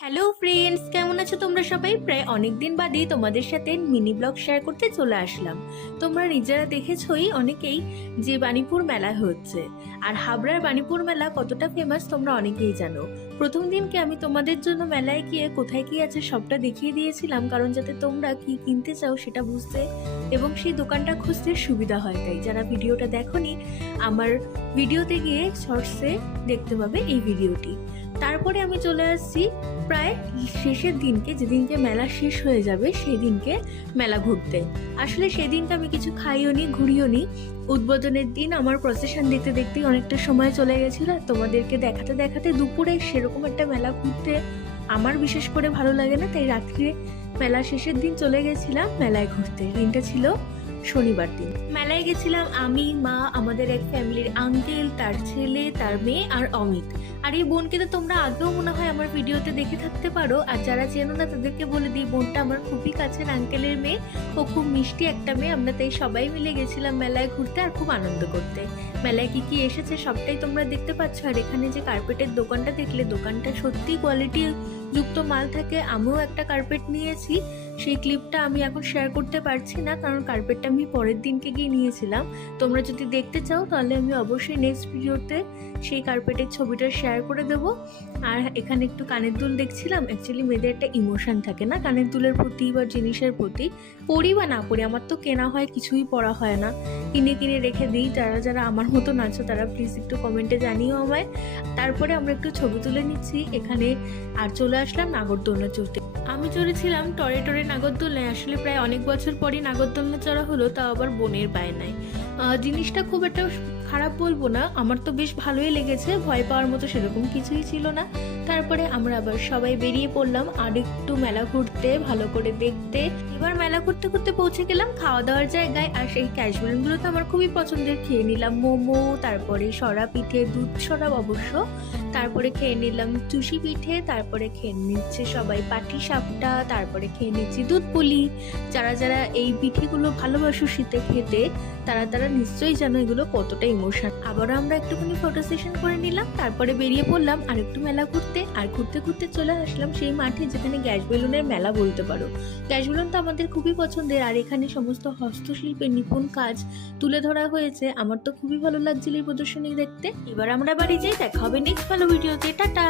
Hello friends, কেমন আছো তোমরা সবাই? প্রায় অনেক দিন বাদেই তোমাদের সাথে মিনি ব্লগ শেয়ার করতে চলে আসলাম। তোমরা নিজেরা দেখেছই অনেকেই যে বাণীপুর মেলা হচ্ছে, আর হাবড়ার বাণীপুর মেলা কতটা ফেমাস তোমরা অনেকেই জানো। প্রথম দিনকে আমি তোমাদের জন্য মেলায় গিয়ে কোথায় কি আছে সবটা দেখিয়ে দিয়েছিলাম, কারণ যাতে তোমরা কি কিনতে চাও সেটা বুঝতে এবং সেই দোকানটা খুঁজতে সুবিধা হয়। তাই যারা ভিডিওটা দেখোনি, আমার ভিডিওতে গিয়ে শর্টসে দেখতে পাবে এই ভিডিওটি। তারপরে আমি চলে আসছি প্রায় শেষের দিনকে, যেদিনকে মেলা শেষ হয়ে যাবে সেই দিনকে মেলা ঘুরতে। আসলে সেদিনকে আমি কিছু খাইও নি, ঘুরিও নি। উদ্বোধনের দিন আমার প্রসেশন দেখতে দেখতেই অনেকটা সময় চলে গেছিল, আর তোমাদেরকে দেখাতে দেখাতে দুপুরে সেরকম একটা মেলা ঘুরতে আমার বিশেষ করে ভালো লাগে না। তাই রাত্রে মেলা শেষের দিন চলে গেছিলাম মেলায় ঘুরতে। দিনটা ছিল শনিবার দিন। মেলায় গেছিলাম আমি, মা, আমাদের এক ফ্যামিলির আঙ্কেল, তার ছেলে, তার মেয়ে আর অমিত। আর এই বোনকে তো তোমরা আগেও মনে হয় আমার ভিডিওতে দেখে থাকতে পারো, আর যারা চেনো না তাদেরকে বলে দিই, বোনটা আমার খুবই কাছের আঙ্কেলের মেয়ে। ও খুব মিষ্টি একটা মেয়ে। আমরা তাই সবাই মিলে গেছিলাম মেলায় ঘুরতে আর খুব আনন্দ করতে। মেলায় কি কি এসেছে সবটাই তোমরা দেখতে পাচ্ছ। আর এখানে যে কার্পেটের দোকানটা দেখলে, দোকানটা সত্যি কোয়ালিটি যুক্ত মাল থাকে। আমিও একটা কার্পেট নিয়েছি, সেই ক্লিপটা আমি এখন শেয়ার করতে পারছি না, কারণ কার্পেটটা আমি পরের দিনকে গিয়ে নিয়েছিলাম। তোমরা যদি দেখতে চাও তাহলে আমি অবশ্যই নেক্সট ভিডিওতে সেই কার্পেটের ছবিটা শেয়ার করে দেব। আর এখানে একটু কানের দুল দেখছিলাম। অ্যাকচুয়ালি মেয়েদের একটা ইমোশন থাকে না কানের দুলের প্রতি বা জিনিসের প্রতি, পরি বা না পরি। আমার তো কেনা হয়, কিছুই পরা হয় না, কিনে কিনে রেখে দিই। যারা যারা আমার মতন আছো তারা প্লিজ একটু কমেন্টে জানিও আমায়। তারপরে আমরা একটু ছবি তুলে নিচ্ছি এখানে, আর চলে আসলাম নাগরদোলনা চড়তে। আমি চড়েছিলাম টরে টরে নাগরদোলনায়। আসলে প্রায় অনেক বছর পরই নাগরদোলনা চড়া হলো, তাও আবার বোনের বায়নায়। জিনিসটা খুব একটা খারাপ বলবো না, আমার তো বেশ ভালোই লেগেছে। ভয় পাওয়ার মতো সেরকম কিছুই ছিল না। তারপরে আমরা আবার সবাই বেরিয়ে পড়লাম আর একটু মেলা ঘুরতে, ভালো করে দেখতে। এবার মেলা ঘুরতে ঘুরতে পৌঁছে গেলাম খাওয়া দাওয়ার জায়গায়। আর সেই ক্যাশমেলনগুলো তো আমার খুবই পছন্দের। খেয়ে নিলাম মোমো, তারপরে সরা পিঠে, দুধ সরা অবশ্য, তারপরে খেয়ে নিলাম চুষি পিঠে, তারপরে খেয়ে নিচ্ছে সবাই পাটি সাপটা, তারপরে খেয়ে নিচ্ছি দুধ পুলি। যারা যারা এই পিঠেগুলো ভালোবাসো শীতে খেতে, তারা তারা নিশ্চয়ই জানো এগুলো কতটা ইমোশন। আবারও আমরা একটুখানি ফটো সেশন করে নিলাম, তারপরে বেরিয়ে পড়লাম আর একটু মেলা ঘুরতে। আর ঘুরতে ঘুরতে চলে আসলাম সেই মাঠে যেখানে গ্যাস বেলুনের মেলা বলতে পারো। গ্যাস বেলুন তো আমাদের খুবই পছন্দের, আর এখানে সমস্ত হস্তশিল্পের নিপুণ কাজ তুলে ধরা হয়েছে। আমার তো খুবই ভালো লাগছিল এই প্রদর্শনী দেখতে। এবার আমরা বাড়ি যাই, দেখা হবে নেক্সট ভালো ভিডিওতে। টাটা।